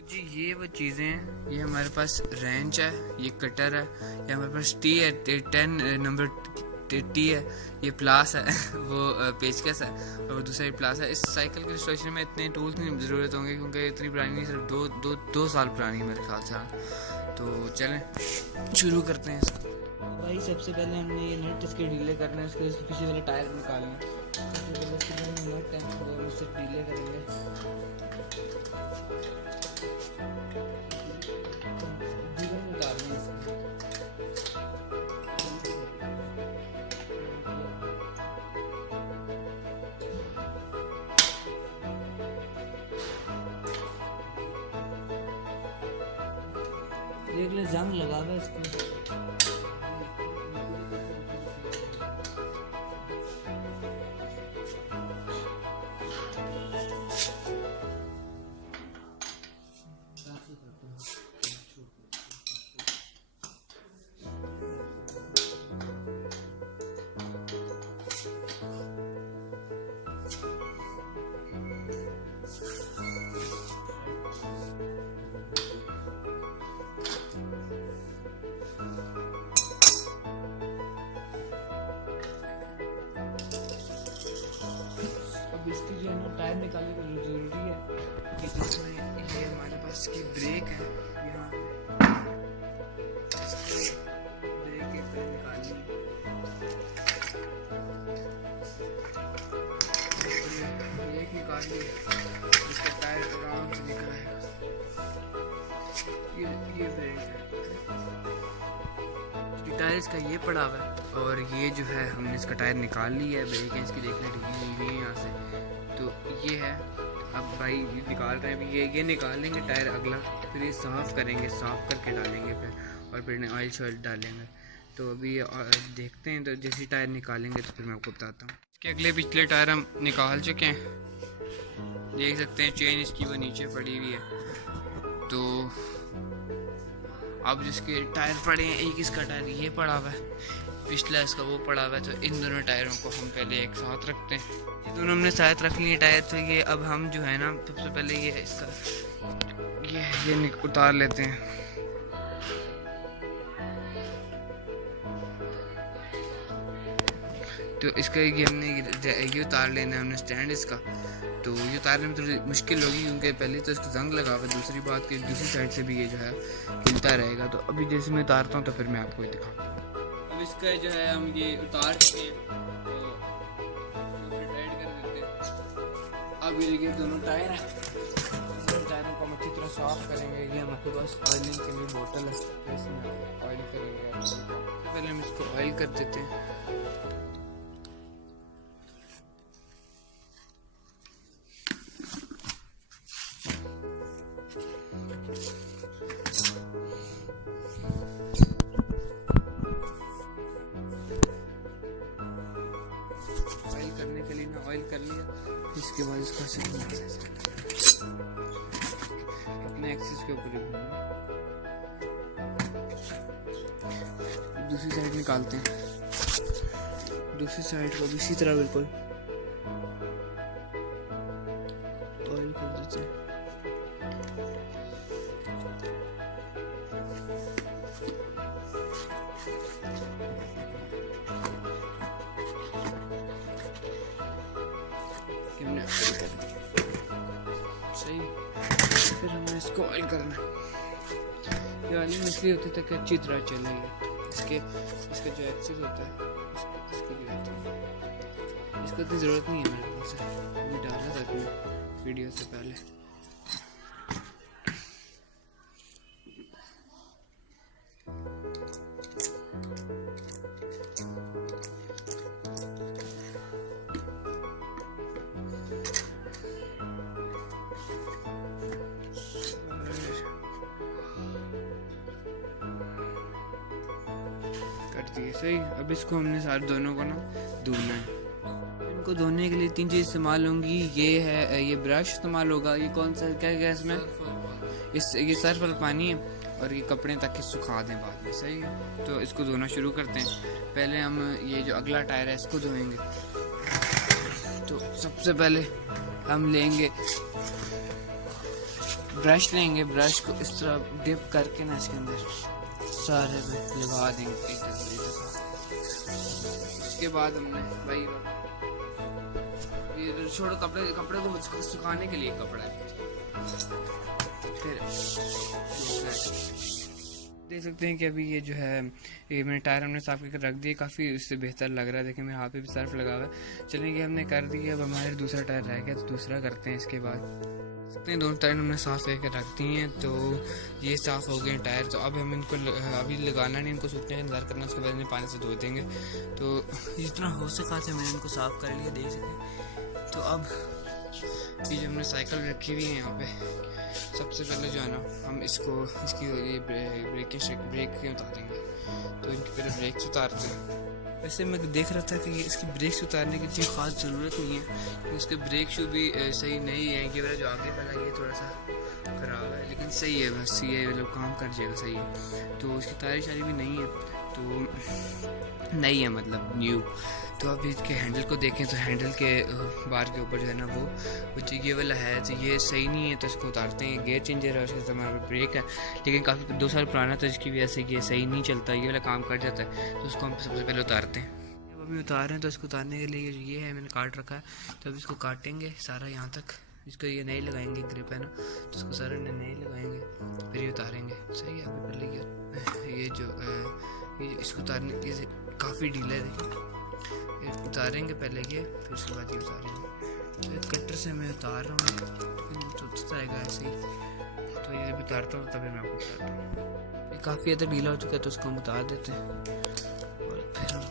तो जी ये वो चीज़ें हैं, ये हमारे पास रेंच है, ये कटर है, ये हमारे पास टी है, 10 नंबर टी है, ये प्लास है वो पेचकस है, और वो दूसरा प्लास है। इस साइकिल के रिस्टोरेशन में इतने टूल्स की ज़रूरत होंगे क्योंकि इतनी पुरानी नहीं, सिर्फ दो साल पुरानी है मेरे ख्याल से। तो चलें शुरू करते हैं इसको। भाई सबसे पहले हमने ये नट इसके ढीले करने हैं, उसके पीछे वाले टायर निकालने हैं। सबसे पहले इसके जो नट हैं वो इससे ढीले करेंगे। धीरे में उतारना है इसको। देख ले जंग लगा हुआ है इसको। अब इसकी जो है ना टायर निकालने की जरूरी है कि जिसमें ये हमारे पास की ब्रेक है, यहाँ ब्रेक एक बार निकालनी है। ब्रेक निकाल ली, इसका टायर आराम से निकला है। ये ब्रेक है, टायर इसका ये पड़ा हुआ है, और ये जो है हमने इसका टायर निकाल लिया है। ब्रेक है इसकी, देखने ढीली हुई है यहाँ से। तो ये है, अब भाई निकाल रहे हैं, ये निकाल लेंगे टायर अगला, फिर ये साफ़ करेंगे, साफ़ करके डालेंगे फिर, और फिर ऑयल शॉयल डालेंगे। तो अभी देखते हैं, तो जैसे टायर निकालेंगे तो फिर मैं आपको बताता हूँ। इसके अगले पिछले टायर हम निकाल चुके हैं, देख सकते हैं चेन इसकी वो नीचे पड़ी हुई है। तो अब जिसके टायर पड़े हैं, एक इसका टायर ये पड़ा हुआ है, पिछला इसका वो पड़ा हुआ है, तो इन दोनों टायरों को हम पहले एक साथ रखते हैं। ये दोनों हमने साथ रख लिए टायर। तो ये अब हम जो है ना सबसे पहले ये इसका ये उतार लेते हैं। तो इसका ये हमने ये उतार लेना है हमने स्टैंड इसका। तो ये उतारने में थोड़ी मुश्किल होगी क्योंकि पहले तो इसको जंग लगा हुआ है, दूसरी बात कि दूसरी साइड से भी ये जो है हिलता रहेगा। तो अभी जैसे मैं उतारता हूँ तो फिर मैं आपको ये दिखाता हूँ। अब इसका जो है हम ये उतार चुके हैं, तो टाइट कर देते हैं। अब ये दोनों टायर हैं, टायरों को हम अच्छी तरह साफ करेंगे। ये हमारे पास ऑयलिंग के लिए बोतल है, इसमें ऑयल करेंगे। पहले हम इसको ऑयल कर देते हैं। ऑयल करने के लिए ना ऑयल कर लिया, इसके बाद इसका अपने एक्सिस के ऊपर ही दूसरी साइड निकालते हैं। दूसरी साइड को भी इसी तरह बिल्कुल ऑयल कर देते हैं। सही, फिर हमें इसको ऑयल करना है। ये ऑयलिंग इसलिए होती है ताकि अच्छी तरह चलेगी। इसका जो एक्सेस होता है इसके लिए होता है। इसको इतनी ज़रूरत नहीं है मेरे पास, अभी डाला था अपने वीडियो से पहले। दिए सही। अब इसको हमने सारे दोनों को ना धोना है। इनको धोने के लिए 3 चीज़ इस्तेमाल होंगी। ये है, ये ब्रश इस्तेमाल होगा। ये कौन सा क्या क्या इसमें ये सर्फ वाला पानी है, और ये कपड़े ताकि सुखा दें बाद में। सही है, तो इसको धोना शुरू करते हैं। पहले हम ये जो अगला टायर है इसको धोएंगे। तो सबसे पहले हम लेंगे ब्रश लेंगे, ब्रश को इस तरह डिप करके ना इसके अंदर सारे पे लगा देंगे एक दफा। उसके बाद हमने भाई ये छोड़ो, कपड़े को सुखाने के लिए कपड़ा है। फिर देख सकते हैं कि अभी ये जो है ये मैंने टायर हमने साफ करके रख दिए, काफ़ी इससे बेहतर लग रहा है। देखिए मेरे हाथ पे भी सर्फ लगा हुआ है। चलेंगे हमने कर दिया, अब हमारे दूसरा टायर रह गया तो दूसरा करते हैं। इसके बाद सकते हैं दोनों टायर हमने साफ करके रख दिए हैं, तो ये साफ़ हो गए टायर। तो अब हम इनको अभी लगाना नहीं, इनको सूखने का इंतजार करना, उसके बाद इन्हें पानी से धो देंगे। तो जितना हो सका था मैंने इनको साफ़ कर लिया, देख सकें। तो अब ये जो हमने साइकिल रखी हुई है यहाँ पे, सबसे पहले जो है ना हम इसकी ये ब्रेक उतारेंगे। तो इनकी पहले ब्रेक्स उतारते हैं। वैसे मैं देख रहा था कि ये इसकी ब्रेक्स उतारने की इतनी ख़ास ज़रूरत नहीं है, क्योंकि उसके ब्रेक शू भी सही नहीं है। ये वाला जो आगे वाला ये थोड़ा सा ख़राब है, लेकिन सही है, बस ये मतलब काम कर जाएगा, सही है। तो उसकी तारी शारी भी नहीं है, तो नहीं है मतलब न्यू। तो अब इसके हैंडल को देखें तो हैंडल के बार के ऊपर जो है ना वो जो ये वाला है, तो ये सही नहीं है, तो इसको उतारते हैं। गेयर चेंजर है, उसके हमारा ब्रेक है, लेकिन काफ़ी 2 साल पुराना, तो इसकी वजह से ये सही नहीं चलता, ये वाला काम कर जाता है। तो उसको हम सबसे पहले उतारते हैं। जब हम उतार रहे हैं तो इसको उतारने के लिए ये है, मैंने काट रखा है। तो अब इसको काटेंगे सारा यहाँ तक, इसको ये नहीं लगाएंगे, ग्रिप है ना, तो इसको सारा नहीं लगाएंगे, फिर ये उतारेंगे। सही है। अभी पहले ये जो इसको उतारने के काफ़ी ढीला है, देखिए। उतारेंगे पहले ये, फिर उसके बाद ये उतारेंगे। तो कटर से मैं उतार रहा हूँ, तो उतरता रहेगा ऐसे ही। तो ये जब उतारता हूँ तभी मैं आपको बताता हूँ। ये काफ़ी ज़्यादा ढीला हो चुका है, तो उसको हम उतार देते हैं। और फिर हम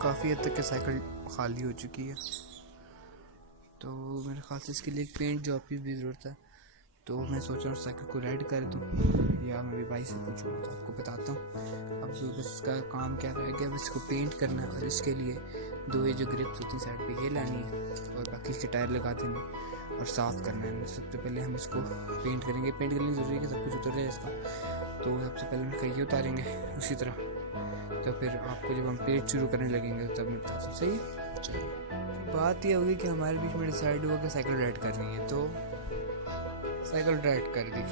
काफ़ी हद तक के साइकिल खाली हो चुकी है, तो मेरे ख्याल से इसके लिए एक पेंट जॉब की भी ज़रूरत है। तो मैं सोच रहा हूँ साइकिल को रेड कर दूँ, या मैं भी भाई से पूछूँगा, तो आपको बताता हूँ। अब जो बस इसका काम क्या रह गया, बस इसको पेंट करना है, और इसके लिए 2 ये जो ग्रिप्स होती साइड पे ये लानी है, और बाकी इसके टायर लगा देने और साफ़ करना है। सबसे पहले हम इसको पेंट करेंगे। पेंट करने की ज़रूरी है कि सब कुछ उतर जाए इसका। तो सबसे पहले हम कहिए उतारेंगे उसी तरह, तो फिर आपको जब हम पेट शुरू करने लगेंगे तब मैं बताता हूँ। सही है। चलिए, बात ये होगी कि हमारे बीच में डिसाइड हुआ कि साइकिल राइड करनी है, तो साइकिल राइड कर दी।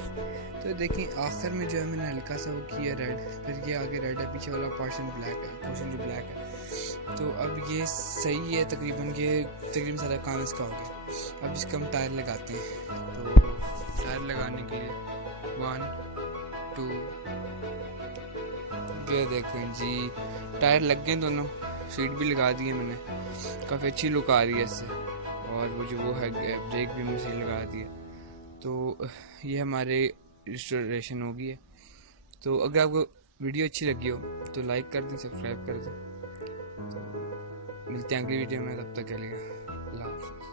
तो देखिए आखिर में जो है मैंने हल्का सा वो किया रेड, फिर ये आगे रेड है, पीछे वाला पोर्शन जो ब्लैक है। तो अब ये सही है, तकरीबन सारा काम इसका हो गया। अब इसका हम टायर लगाते हैं। तो टायर लगाने के लिए 1 2 ये देखें जी, टायर लग गए दोनों, सीट भी लगा दी है मैंने, काफ़ी अच्छी लुक आ रही है इससे। और वो है ब्रेक भी मैंने सही लगा दी है। तो ये हमारे रिस्टोरेशन हो गई है। तो अगर आपको वीडियो अच्छी लगी हो तो लाइक कर दें, सब्सक्राइब कर दें। तो मिलते हैं अगली वीडियो में, तब तक के लिए अल्लाह हाफ़िज़।